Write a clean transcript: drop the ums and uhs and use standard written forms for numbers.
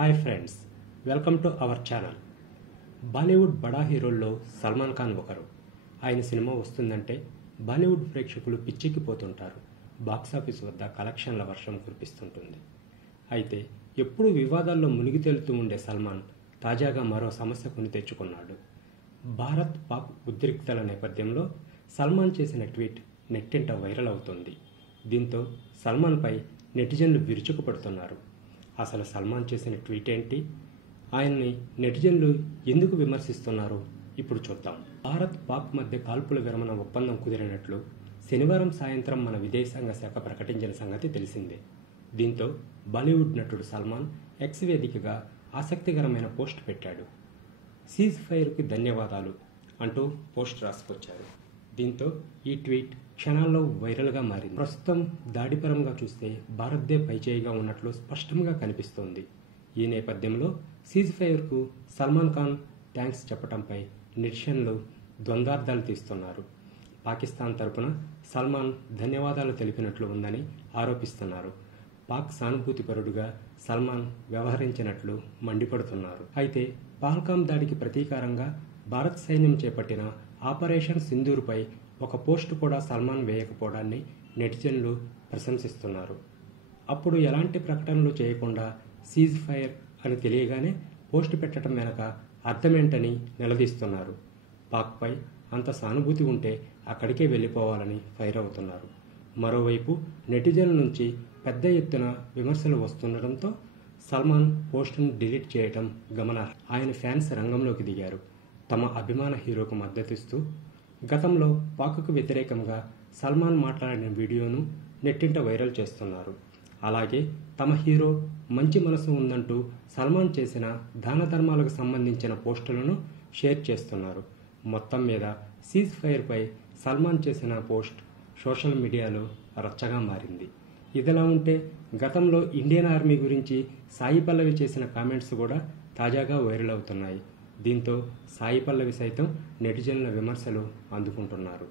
Hi friends, welcome to our channel. Bollywood బడా హీరోల్లో సల్మాన్ ఖాన్ ఒకరు. ఆయన సినిమా వస్తుందంటే బాలీవుడ్ ప్రేక్షకులు పిచ్చెక్కిపోతుంటారు. బాక్సాఫీస్ వద్ద కలెక్షన్ల వర్షం కురిపిస్తుంటుంది. అయితే ఎప్పుడూ వివాదాల్లో మునిగి తేలుతూ ఉండే సల్మాన్ తాజాగా మరో సమస్య కొని తెచ్చుకున్నాడు. భారత్ పాక్ ఉద్రిక్తల నేపథ్యంలో సల్మాన్ చేసిన ట్వీట్ నెట్టింట వైరల్ అవుతోంది. దీంతో సల్మాన్పై నెటిజన్లు విరుచుకుపడుతున్నారు. అసలు సల్మాన్ చేసిన ట్వీట్ ఏంటి? ఆయన్ని నెటిజన్లు ఎందుకు విమర్శిస్తున్నారు? ఇప్పుడు చూద్దాం. భారత్ పాక్ మధ్య కాల్పుల విరమణ ఒప్పందం కుదిరినట్లు శనివారం సాయంత్రం మన విదేశాంగ శాఖ ప్రకటించిన సంగతి తెలిసిందే. దీంతో బాలీవుడ్ నటుడు సల్మాన్ ఎక్స్ వేదికగా ఆసక్తికరమైన పోస్ట్ పెట్టాడు. సీజ్ ఫైర్కి ధన్యవాదాలు అంటూ పోస్ట్ రాసుకొచ్చారు. దీంతో ఈ ట్వీట్ క్షణాల్లో వైరల్గా మారింది. ప్రస్తుతం దాడిపరంగా చూస్తే భారత్దే పైచేయిగా ఉన్నట్లు స్పష్టంగా కనిపిస్తోంది. ఈ నేపథ్యంలో సీజ్ ఫైర్కు సల్మాన్ ఖాన్ థ్యాంక్స్ చెప్పడంపై నెటిజన్లు ద్వంద్వార్థాలు తీస్తున్నారు. పాకిస్తాన్ తరపున సల్మాన్ ధన్యవాదాలు తెలిపినట్లు ఉందని ఆరోపిస్తున్నారు. పాక్ సానుభూతిపరుడుగా సల్మాన్ వ్యవహరించినట్లు మండిపడుతున్నారు. అయితే పహల్గామ్ దాడికి ప్రతీకారంగా భారత్ సైన్యం చేపట్టిన ఆపరేషన్ సింధూర్పై ఒక పోస్టు కూడా సల్మాన్ వేయకపోవడాన్ని నెటిజన్లు ప్రశంసిస్తున్నారు. అప్పుడు ఎలాంటి ప్రకటనలు చేయకుండా సీజ్ ఫైర్ అని తెలియగానే పోస్టు పెట్టడం వెనక అర్థమేంటని నిలదీస్తున్నారు. పాక్పై అంత సానుభూతి ఉంటే అక్కడికే వెళ్ళిపోవాలని ఫైర్ అవుతున్నారు. మరోవైపు నెటిజన్ల నుంచి పెద్ద ఎత్తున విమర్శలు వస్తుండటంతో సల్మాన్ పోస్టును డిలీట్ చేయడం గమనార్హం. ఆయన ఫ్యాన్స్ రంగంలోకి దిగారు. తమ అభిమాన హీరోకు మద్దతిస్తూ గతంలో పాక్కు వ్యతిరేకంగా సల్మాన్ మాట్లాడిన వీడియోను నెట్టింట వైరల్ చేస్తున్నారు. అలాగే తమ హీరో మంచి మనసు ఉందంటూ సల్మాన్ చేసిన దాన ధర్మాలకు సంబంధించిన పోస్టులను షేర్ చేస్తున్నారు. మొత్తం మీద సీజ్ ఫైర్పై సల్మాన్ చేసిన పోస్ట్ సోషల్ మీడియాలో రచ్చగా మారింది. ఇదిలా ఉంటే గతంలో ఇండియన్ ఆర్మీ గురించి సాయి పల్లవి చేసిన కామెంట్స్ కూడా తాజాగా వైరల్ అవుతున్నాయి. దీంతో సాయి పల్లవి సైతం నెటిజన్ల విమర్శలు అందుకుంటున్నారు.